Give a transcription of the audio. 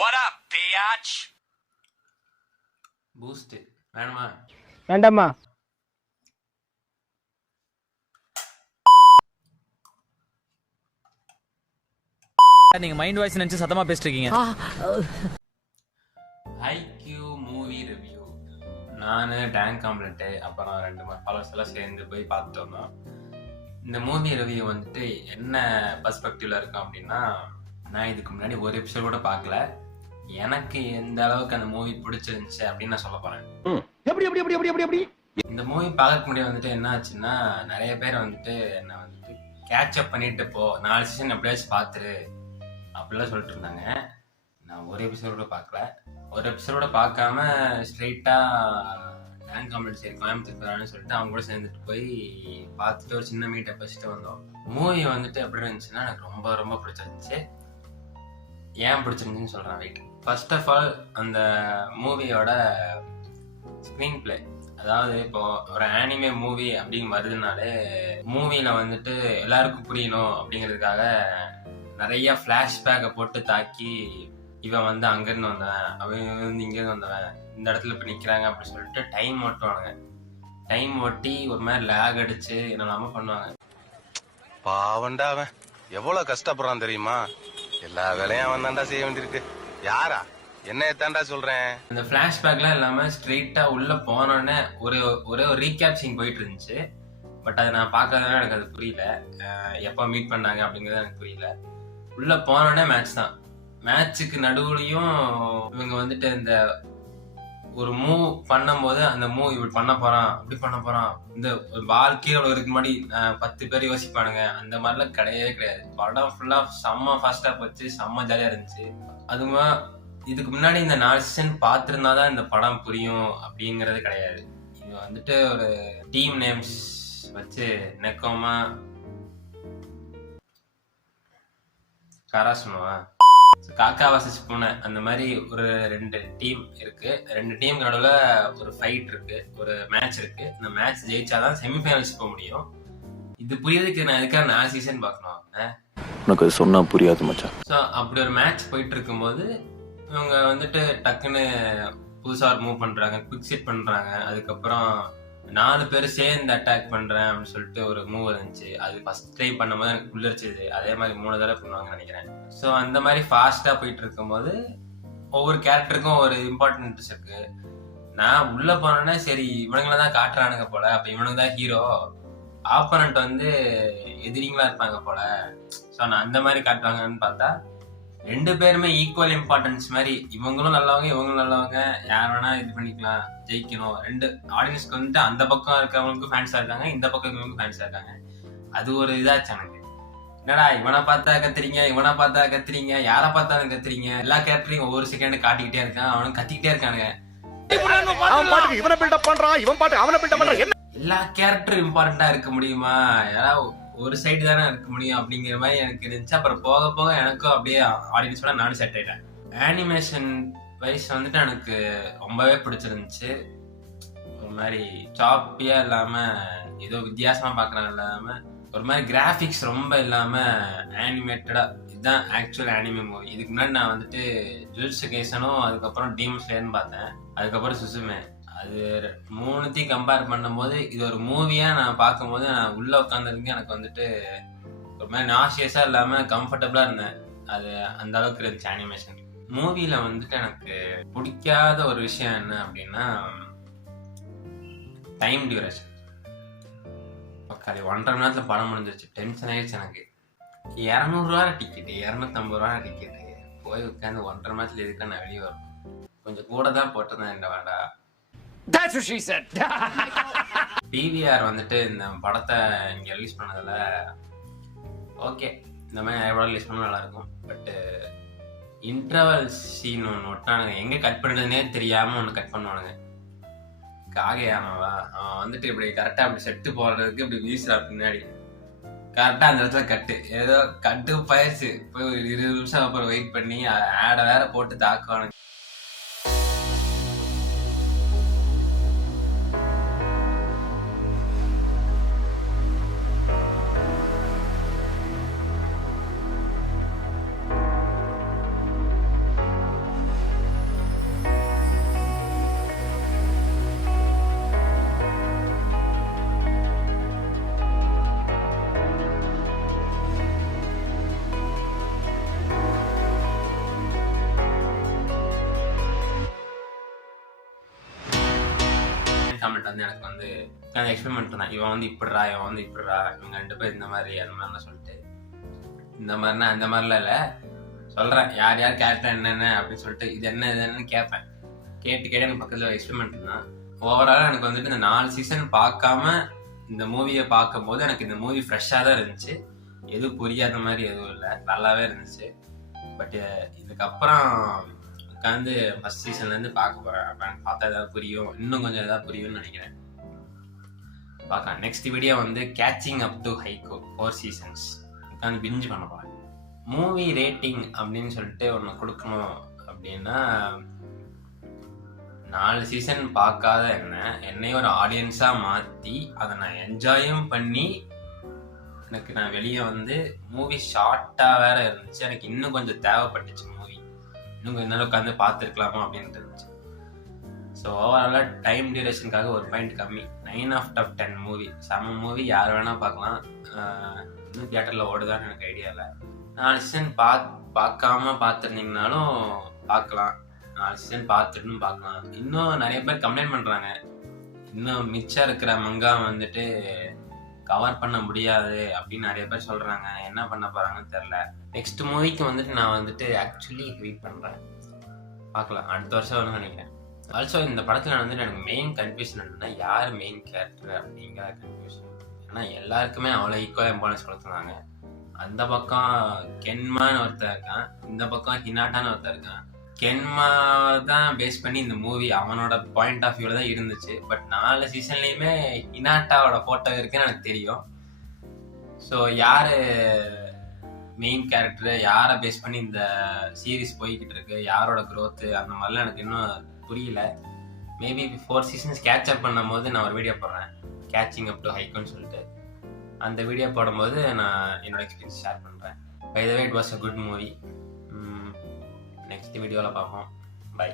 What up, bitch? Boost வேணுமா? வேண்டாமா? நீங்க மைண்ட் வாய்ஸ் நினைச்சு சத்தமா பேசிட்டு இருக்கீங்க. IQ movie review. நான் டேங்க் ஆம்லெட்டு அப்புறம் 2 ஃபாலோவர்ஸ் எல்லாம் சேர்ந்து போய் பார்த்துட்டு வந்தோம். இந்த மூவி ரிவ்யூ வந்துட்டு என்ன பர்ஸ்பெக்டிவ்ல இருக்கும் அப்படின்னா, நான் இதுக்கு முன்னாடி ஒரு எபிசோட் கூட பார்க்கல. எனக்கு எந்த அளவுக்கு அந்த மூவி பிடிச்சிருந்துச்சு அப்படின்னு நான் சொல்ல போறேன். இந்த மூவி பார்க்க முடிய வந்துட்டு என்ன ஆச்சுன்னா, நிறைய பேர் வந்துட்டு என்ன வந்துட்டு கேட்சப் பண்ணிட்டு போ, 4 சீசன் எப்படியாச்சும் பார்த்துரு அப்படிலாம் சொல்லிட்டு இருந்தாங்க. நான் ஒரு எபிசோட பார்க்கல. ஒரு எபிசோட பார்க்காம ஸ்ட்ரெயிட்டா டேங்க் ஆம்லெட் சரி கோயம்புத்தூர் போறான்னு சொல்லிட்டு அவங்க கூட சேர்ந்துட்டு போய் பார்த்துட்டு ஒரு சின்ன மீட்டை வச்சுட்டு வந்தோம். மூவி வந்துட்டு எப்படி இருந்துச்சுன்னா எனக்கு ரொம்ப ரொம்ப பிடிச்சிருந்துச்சு. ஏன் பிடிச்சிருந்துச்சுன்னு சொல்றேன். வெயிட். ஃபர்ஸ்ட் ஆஃப் ஆல் அந்த மூவியோட ஸ்க்ரீன் பிளே, அதாவது இப்போ ஒரு ஆனிமே மூவி அப்படின்னு வருதுனாலே மூவில வந்துட்டு எல்லாருக்கும் புரியணும் அப்படிங்கிறதுக்காக நிறைய ஃபிளாஷ்பேக்கை போட்டு தாக்கி, இவன் வந்து அங்கிருந்து வந்தவன், அவன் வந்து இங்கிருந்து வந்தவன், இந்த இடத்துல இப்போ நிற்கிறாங்க அப்படின்னு சொல்லிட்டு டைம் ஓட்டுவானுங்க. டைம் ஓட்டி ஒரு மாதிரி லேக் அடிச்சு என்னெல்லாம பண்ணுவாங்க. பாவண்டா அவன் எவ்வளவு கஷ்டப்படுறான் தெரியுமா? எல்லா வேலையும் அவன் தாண்டா செய்ய வேண்டியிருக்கு. யாரா என்ன தாண்டா சொல்றேன். இந்த ஃபிளாஷ்பேக்லாம் இல்லாம ஸ்ட்ரெயிட்டா உள்ள போனோடனே ஒரே ஒரு ரீகேப் சீன் போயிட்டு இருந்துச்சு. பட் அதை நான் பார்க்கறதுனால எனக்கு அது புரியல. எப்போ மீட் பண்ணாங்க அப்படிங்கிறது எனக்கு புரியல. உள்ள போனோடனே மேட்ச் தான். மேட்சுக்கு நடுவுலையும் இவங்க வந்துட்டு இந்த ஒரு மூவ் பண்ணும்போது அந்த மூவ் இப்படி பண்ண போறான், அப்படி பண்ண போறான், இந்த பால் கீழே விழுறதுக்கு முன்னாடி 10 பேர் யோசிப்பானுங்க. அந்த மாதிரிலாம் கிடையவே கிடையாது. படம் ஃபுல்லா செம்ம ஃபாஸ்டா போச்சு, செம்ம ஜாலியா இருந்துச்சு. அதுமா இதுக்கு முன்னாடி இந்த 4 சீசன் பார்த்துருந்தாதான் இந்த படம் புரியும் அப்படிங்கிறது கிடையாது. இது வந்துட்டு ஒரு டீம் நேம்ஸ் வச்சு நெக்கோமா காராசுனோவா காக்கா வர்சஸ் பூனை அந்த மாதிரி ஒரு 2 டீம் இருக்கு. 2 டீமுக்கு நடுவில் ஒரு ஃபைட் இருக்கு, ஒரு மேட்ச் இருக்கு. இந்த மேட்ச் ஜெயிச்சாதான் செமிஃபைனல்ஸ் போக முடியும். இது புரியறதுக்கு நான் எதுக்காக 4 சீசன் பார்க்கணும்? உனக்கு அது சொன்னா புரியாது மச்சான். ஸோ அப்படி ஒரு மேட்ச் போயிட்டு இருக்கும்போது இவங்க வந்துட்டு டக்குன்னு புதுசா ஒரு மூவ் பண்றாங்க, குவிக் செட் பண்றாங்க. அதுக்கப்புறம் 4 பேர் சேர்ந்து அட்டாக் பண்றேன் அப்படின்னு சொல்லிட்டு ஒரு மூவ் இருந்துச்சு. அது ஃபர்ஸ்ட் டைம் பண்ணும்போது எனக்கு புல்லரிச்சது. அதே மாதிரி 3 தடவை பண்ணுவாங்கன்னு நினைக்கிறேன். ஸோ அந்த மாதிரி ஃபாஸ்டா போயிட்டு இருக்கும்போது ஒவ்வொரு கேரக்டருக்கும் ஒரு இம்பார்ட்டன்ஸ் இருக்கு. நான் உள்ள போனேன்னா சரி இவனுங்களை தான் காட்டுறானுங்க போல, அப்ப இவனுக்கு தான் ஹீரோ, ஆப்போனன்ட் வந்து எதிரிங்களா இருப்பாங்க போல. ஸோ நான் அந்த மாதிரி காட்டுவாங்கன்னு பார்த்தா 2 பேருமே ஈக்குவல் இம்பார்ட்டன்ஸ் மாதிரி, இவங்களும் நல்லவங்க இவங்களும் நல்லவங்க, யார் வேணா இது பண்ணிக்கலாம், ஜெயிக்கணும். 2 ஆடியன்ஸ்க்கு வந்துட்டு அந்த பக்கம் இருக்கிறவங்களுக்கும் ஃபேன்ஸா இருக்காங்க, இந்த பக்கம் இருக்கிறவங்களுக்கும் ஃபேன்ஸா இருக்காங்க. அது ஒரு இதாச்சு எனக்கு. என்னடா இவனை பார்த்தா கத்துறீங்க, இவனை பார்த்தா கத்துறீங்க, யாரை பார்த்தாலும் கத்துறீங்க, எல்லா கேரக்டரையும் ஒவ்வொரு செகண்ட் காட்டிக்கிட்டே இருக்கான், அவனும் கத்திக்கிட்டே இருக்கானுங்க. எல்லா கேரக்டரும் இம்பார்ட்டண்டா இருக்க முடியுமா? யாராவது ஒரு சைடு தானே இருக்க முடியும் அப்படிங்கிற மாதிரி எனக்கு இருந்துச்சு. அப்புறம் போக போக எனக்கும் அப்படியே ஆடியன்ஸோட நானும் செட் ஆயிட்டேன். அனிமேஷன் வைஸ் வந்துட்டு எனக்கு ரொம்பவே பிடிச்சிருந்துச்சு. ஒரு மாதிரி சாப்பியா இல்லாம ஏதோ வித்தியாசமா பாக்குறாங்க இல்லாம, ஒரு மாதிரி கிராபிக்ஸ் ரொம்ப இல்லாம அனிமேட்டடா, இதுதான் ஆக்சுவல் அனிமே மூவி. இதுக்கு முன்னாடி நான் வந்துட்டு ஜுட்சு கைசனும் அதுக்கப்புறம் டீம் ஸ்லேயர்னு பார்த்தேன், அதுக்கப்புறம் சுசுமே. அது 3த்தையும் கம்பேர் பண்ணும்போது இது ஒரு மூவியா நான் பார்க்கும்போது நான் உள்ள உட்காந்துருக்கு எனக்கு வந்துட்டு ஒரு மாதிரி நாஷியஸா இல்லாம கம்ஃபர்டபுளா இருந்தேன். அது அந்த அளவுக்கு இருந்துச்சு அனிமேஷன். மூவில வந்துட்டு எனக்கு பிடிக்காத ஒரு விஷயம் என்ன அப்படின்னா டைம் டியூரேஷன். பக்காளி 1.5 மணி நேரத்துல படம் முடிஞ்சிருச்சு. டென்ஷன் ஆயிடுச்சு எனக்கு. 200 ரூபா டிக்கெட்டு, 250 ரூபா டிக்கெட்டு போய் உட்காந்து 1.5 மணி நேரத்துல எதுக்கு நான் வெளியே வரணும்? கொஞ்சம் கூட தான் போட்டிருந்தேன் இந்த வேண்டா. That's what she said. PVR வந்துட்டு இந்த படத்தை இங்க ரிலீஸ் பண்ணதுல ஓகே, இந்த மாதிரி நிறைய படம் ரிலீஸ் பண்ணா நல்லா இருக்கும். பட்டு இன்டர்வல் சீன் ஒன்று ஒட்டானுங்க, எங்க கட் பண்ணுறதுனே தெரியாம ஒன்று கட் பண்ணுவானுங்க. காகையானவா அவன் வந்துட்டு இப்படி கரெக்டா அப்படி செட்டு போடுறதுக்கு இப்படி வீசுறா பின்னாடி, கரெக்டா அந்த இடத்துல கட்டு, ஏதோ கட்டு பயிற்சி போய் ஒரு 20 நிமிஷம் அப்புறம் வெயிட் பண்ணி ஆடை வேற போட்டு தாக்குவானுங்க. நைட் ஆம்லெட் வந்து எனக்கு வந்து எக்ஸ்பெரிமெண்ட் தான். இவன் வந்து இப்படிறா, இவன் வந்து இப்படிறா, இவங்க 2 பேர் இந்த மாதிரி அந்த மாதிரிலாம் சொல்லிட்டு, இந்த மாதிரினா அந்த மாதிரிலாம் இல்லை, சொல்கிறேன் யார் யார் கேரக்டர் என்னென்ன அப்படின்னு சொல்லிட்டு இது என்னன்னு கேட்பேன். கேட்டு எனக்கு பக்கத்தில் எக்ஸ்பெரிமெண்ட் தான். ஓவராலாக எனக்கு வந்துட்டு இந்த 4 சீசன் பார்க்காம இந்த மூவியை பார்க்கும்போது எனக்கு இந்த மூவி ஃப்ரெஷ்ஷாக தான் இருந்துச்சு. எதுவும் புரியாத மாதிரி எதுவும் இல்லை, நல்லாவே இருந்துச்சு. பட் இதுக்கப்புறம் உட்காந்து ஃபர்ஸ்ட் சீசன்லேருந்து பார்க்க போகிறேன். அப்படின்னு பார்த்தா ஏதாவது புரியும், இன்னும் கொஞ்சம் ஏதாவது புரியும்னு நினைக்கிறேன். பார்க்கலாம். நெக்ஸ்ட் வீடியோ வந்து கேட்சிங் அப் டு ஹைகோ 4 சீசன்ஸ் உட்காந்து பிஞ்சு பண்ண போகிறேன். மூவி ரேட்டிங் அப்படின்னு சொல்லிட்டு ஒன்று கொடுக்கணும் அப்படின்னா 4 சீசன் பார்க்காத என்னையும் ஒரு ஆடியன்ஸாக மாற்றி அதை நான் என்ஜாயும் பண்ணி எனக்கு நான் வெளியே வந்து மூவி ஷார்ட்டாக வேற இருந்துச்சு. எனக்கு இன்னும் கொஞ்சம் தேவைப்பட்டுச்சு மூவி, இன்னும் கொஞ்ச நேரம் உட்காந்து பார்த்துருக்கலாமா அப்படின்னு இருந்துச்சு. ஸோ ஓவராலாக டைம் டியூரேஷனுக்காக ஒரு பாயிண்ட் கம்மி. 9/10 மூவி, செம மூவி, யார் வேணால் பார்க்கலாம். இன்னும் தியேட்டரில் ஓடுதான்னு எனக்கு ஐடியா இல்லை. 4 சீசன் பார்க்காம பார்த்துருந்தீங்கனாலும் பார்க்கலாம், 4 சீசன் பார்த்துட்டு பார்க்கலாம். இன்னும் நிறைய பேர் கம்ப்ளைண்ட் பண்ணுறாங்க, இன்னும் மிச்சம் இருக்கிற மங்கா வந்துட்டு கவர் பண்ண முடியாது அப்படின்னு நிறைய பேர் சொல்கிறாங்க. என்ன பண்ண போகிறாங்கன்னு தெரில. நெக்ஸ்ட் மூவிக்கு வந்துட்டு நான் வந்துட்டு ஆக்சுவலி வெயிட் பண்ணுறேன், பார்க்கலாம். அடுத்த வருஷம் வரும்னு நினைக்கிறேன். ஆல்சோ இந்த படத்தில் வந்துட்டு எனக்கு மெயின் கன்ஃபியூஷன் என்னன்னா யார் மெயின் கேரக்டர் அப்படிங்கிற கன்ஃபியூஷன். ஏன்னா எல்லாருக்குமே அவ்வளோ ஈக்குவலாக இம்பார்ட்டன்ஸ் கொடுத்துருந்தாங்க. அந்த பக்கம் கென்மான்னு ஒருத்தர் இருக்கான், இந்த பக்கம் ஹினாட்டான்னு ஒருத்தர் இருக்கான். கென்மா தான் பேஸ் பண்ணி இந்த மூவி அவனோட பாயிண்ட் ஆஃப் வியூவில் தான் இருந்துச்சு. பட் 4 சீசன்லேயுமே ஹினாட்டாவோட ஃபோட்டோ இருக்குன்னு எனக்கு தெரியும். ஸோ யார் மெயின் கேரக்டரு, யாரை பேஸ் பண்ணி இந்த சீரீஸ் போய்கிட்டு இருக்கு, யாரோட க்ரோத்து, அந்த மாதிரிலாம் எனக்கு இன்னும் புரியல. மேபி 4 சீசன்ஸ் கேட்ச் அப் பண்ணும் போது நான் ஒரு வீடியோ போடுறேன், கேட்சிங் அப் டு ஹைக்கோன்னு சொல்லிட்டு. அந்த வீடியோ போடும்போது நான் என்னோட எக்ஸ்பீரியன்ஸ் ஷேர் பண்ணுறேன். By the way it was a good movie. Next வீடியோவில் பார்ப்போம். பை.